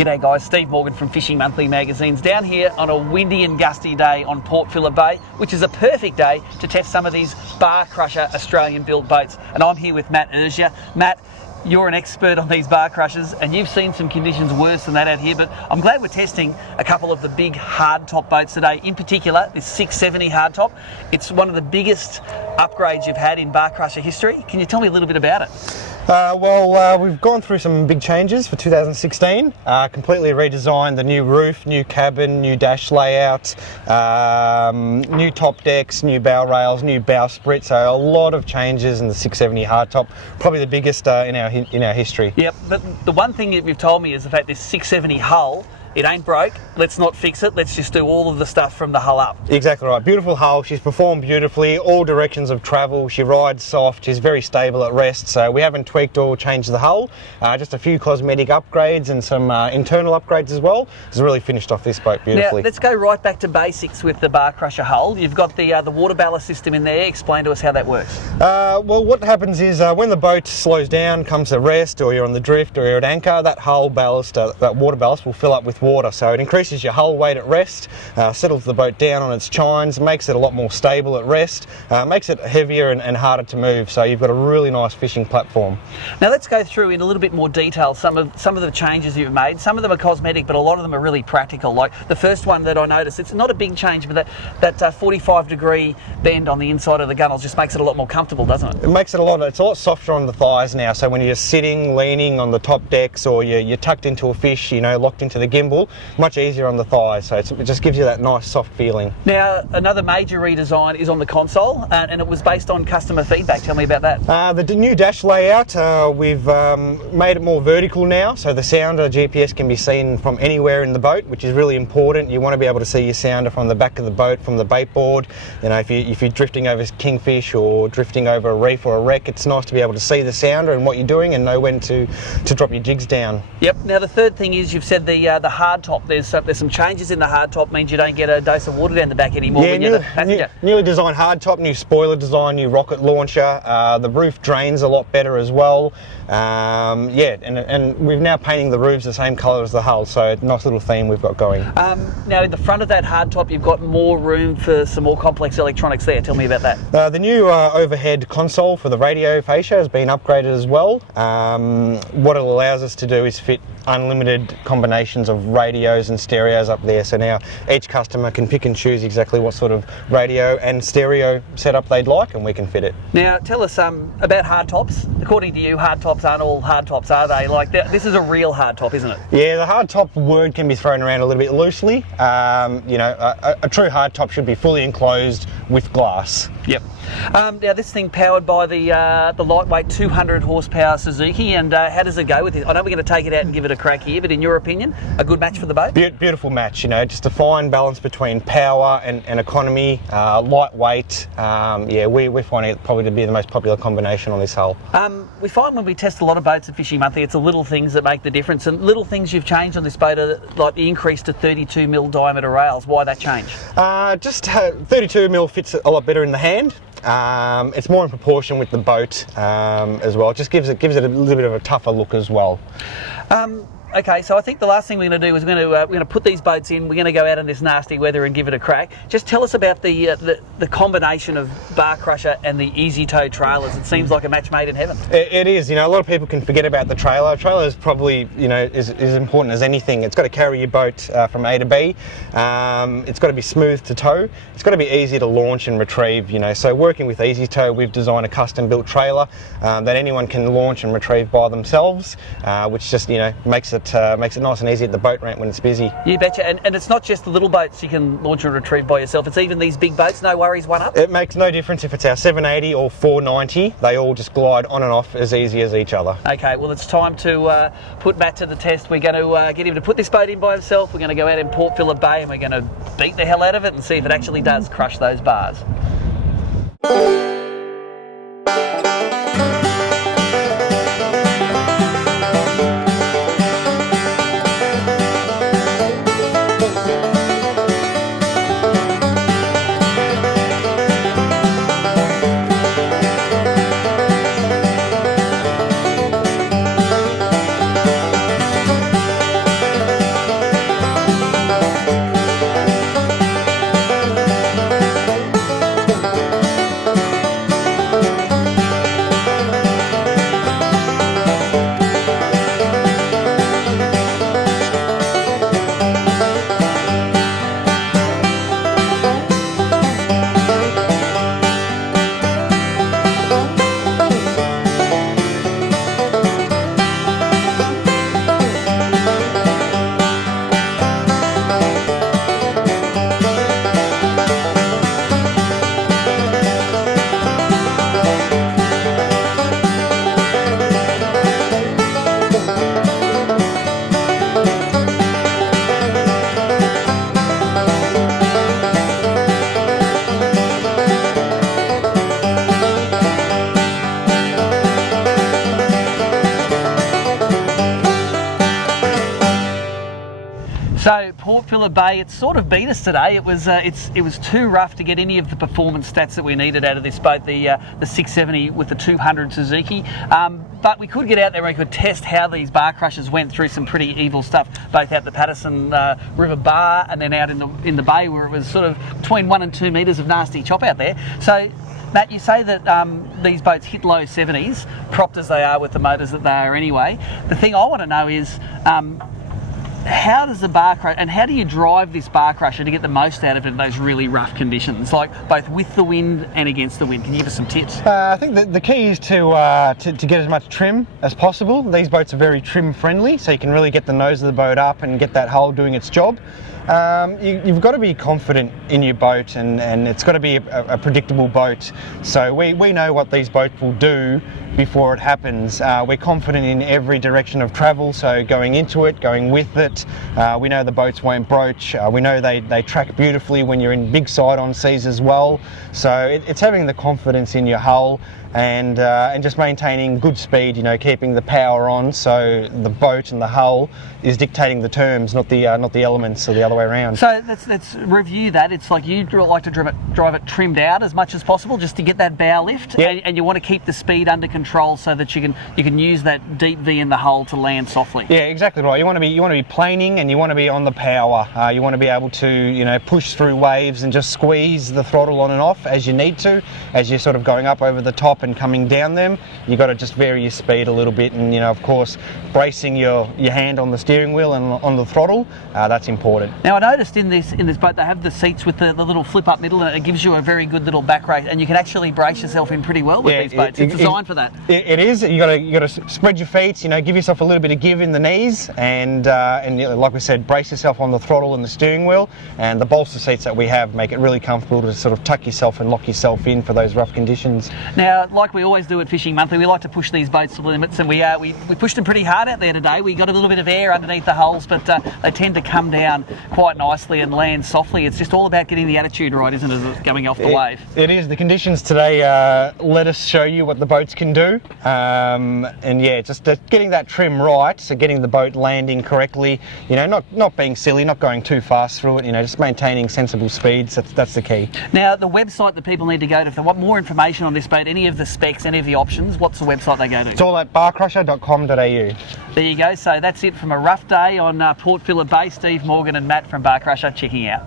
G'day guys, Steve Morgan from Fishing Monthly Magazine's down here on a windy and gusty day on Port Phillip Bay, which is a perfect day to test some of these bar crusher Australian built boats. And I'm here with Matt Urzia. Matt, you're an expert on these bar crushers and you've seen some conditions worse than that out here, but I'm glad we're testing a couple of the big hardtop boats today. In particular, this 670 hardtop. It's one of the biggest upgrades you've had in bar crusher history. Can you tell me a little bit about it? We've gone through some big changes for 2016. Completely redesigned the new roof, new cabin, new dash layout, new top decks, new bow rails, new bowsprit. So a lot of changes in the 670 hardtop. Probably the biggest in our history. Yep, but the one thing that you've told me is the fact this 670 hull, it ain't broke, let's not fix it, let's just do all of the stuff from the hull up. Exactly right, beautiful hull, she's performed beautifully, all directions of travel, she rides soft, she's very stable at rest, so we haven't tweaked or changed the hull, just a few cosmetic upgrades and some internal upgrades as well. It's really finished off this boat beautifully. Now, let's go right back to basics with the bar crusher hull. You've got the water ballast system in there, explain to us how that works. Well, what happens is when the boat slows down, comes to rest, or you're on the drift or you're at anchor, that hull ballast, that water ballast will fill up with water, so it increases your hull weight at rest, settles the boat down on its chines, makes it a lot more stable at rest, makes it heavier and harder to move, so you've got a really nice fishing platform. Now let's go through in a little bit more detail some of the changes you've made. Some of them are cosmetic, but a lot of them are really practical. Like the first one that I noticed, it's not a big change, but that 45-degree bend on the inside of the gunwale just makes it a lot more comfortable, doesn't it? It makes it it's a lot softer on the thighs now, so when you're sitting, leaning on the top decks, or you're tucked into a fish, locked into the gimbal, much easier on the thighs, so it just gives you that nice soft feeling. Now, another major redesign is on the console, and it was based on customer feedback. Tell me about that. The new dash layout, we've made it more vertical now, so the sounder GPS can be seen from anywhere in the boat, which is really important. You want to be able to see your sounder from the back of the boat, from the bait board. If you're drifting over kingfish or drifting over a reef or a wreck, it's nice to be able to see the sounder and what you're doing and know when to drop your jigs down. Yep. Now the third thing is you've said the hard top. There's some changes in the hard top, means you don't get a dose of water down the back anymore when you're the passenger. Newly designed hard top, new spoiler design, new rocket launcher. The roof drains a lot better as well. And we're now painting the roofs the same colour as the hull, so a nice little theme we've got going. Now in the front of that hard top, you've got more room for some more complex electronics there. Tell me about that. The new overhead console for the radio fascia has been upgraded as well. What it allows us to do is fit unlimited combinations of radios and stereos up there, so now each customer can pick and choose exactly what sort of radio and stereo setup they'd like, and we can fit it. Now tell us about hard tops. According to you, hard tops aren't all hard tops, are they? Like this is a real hard top, isn't it? Yeah, the hard top word can be thrown around a little bit loosely. A true hard top should be fully enclosed with glass. Yep. Now this thing powered by the lightweight 200 horsepower Suzuki, and how does it go with it? I know we're going to take it out and give it a crack here, but in your opinion, a good match for the boat? Beautiful match, just a fine balance between power and economy, lightweight. We're finding it probably to be the most popular combination on this hull. We find when we test a lot of boats at Fishing Monthly, it's the little things that make the difference, and little things you've changed on this boat are like the increase to 32mm diameter rails. Why that change? 32mm fits a lot better in the hand. It's more in proportion with the boat as well. It just gives it a little bit of a tougher look as well. Okay, so I think the last thing we're going to do is we're going to put these boats in. We're going to go out in this nasty weather and give it a crack. Just tell us about the combination of bar crusher and the easy tow trailers. It seems like a match made in heaven. It is. A lot of people can forget about the trailer. Trailer is probably is important as anything. It's got to carry your boat from A to B. It's got to be smooth to tow. It's got to be easy to launch and retrieve. So working with Easy Tow, we've designed a custom-built trailer that anyone can launch and retrieve by themselves, which just makes it nice and easy at the boat ramp when it's busy. You betcha. And it's not just the little boats you can launch and retrieve by yourself. It's even these big boats. No worries, one up. It makes no difference if it's our 780 or 490. They all just glide on and off as easy as each other. Okay, well it's time to put Matt to the test. We're going to get him to put this boat in by himself. We're going to go out in Port Phillip Bay and we're going to beat the hell out of it and see if it actually does crush those bars. Port Phillip Bay, it sort of beat us today. It was too rough to get any of the performance stats that we needed out of this boat, the 670 with the 200 Suzuki. But we could get out there and we could test how these bar crushers went through some pretty evil stuff, both out the Patterson River Bar and then out in the bay where it was sort of between 1 and 2 metres of nasty chop out there. So, Matt, you say that these boats hit low 70s, propped as they are with the motors that they are anyway. The thing I want to know is, how does the bar crusher, and how do you drive this bar crusher to get the most out of it in those really rough conditions, like both with the wind and against the wind? Can you give us some tips? I think that the key is to get as much trim as possible. These boats are very trim friendly, so you can really get the nose of the boat up and get that hull doing its job. You've got to be confident in your boat, and it's got to be a predictable boat. So we know what these boats will do before it happens. We're confident in every direction of travel, so going into it, going with it. We know the boats won't broach. We know they track beautifully when you're in big side-on seas as well. So it's having the confidence in your hull and just maintaining good speed, keeping the power on, so the boat and the hull is dictating the terms, not the elements, or the other way around. So let's review that. It's like you like to drive it trimmed out as much as possible, just to get that bow lift, yep. and you want to keep the speed under control so that you can use that deep V in the hull to land softly. Yeah, exactly right. You want to be planing, and you want to be on the power. You want to be able to push through waves and just squeeze the throttle on and off as you need to, as you're sort of going up over the top and coming down them. You got to just vary your speed a little bit, and of course bracing your hand on the steering wheel and on the throttle. That's important. Now, I noticed in this boat they have the seats with the little flip up middle, and it gives you a very good little back race, and you can actually brace yourself in pretty well with these boats. It's designed for that. It is. You got to spread your feet. Give yourself a little bit of give in the knees, and like we said, brace yourself on the throttle and the steering wheel. And the bolster seats that we have make it really comfortable to sort of tuck yourself and lock yourself in for those rough conditions. Now, like we always do at Fishing Monthly, we like to push these boats to the limits, and we pushed them pretty hard out there today. We got a little bit of air underneath the hulls, but they tend to come down quite nicely and land softly. It's just all about getting the attitude right, isn't it, going off the wave? It is. The conditions today let us show you what the boats can do, and yeah, just getting that trim right, so getting the boat landing correctly, not being silly, not going too fast through it, just maintaining sensible speeds. That's the key. Now, the website that people need to go to if they want more information on this boat, any of the specs, any of the options, what's the website they go to? It's all at barcrusher.com.au. There you go. So that's it from a rough day on Port Phillip Bay. Steve Morgan and Matt from Bar Crusher checking out.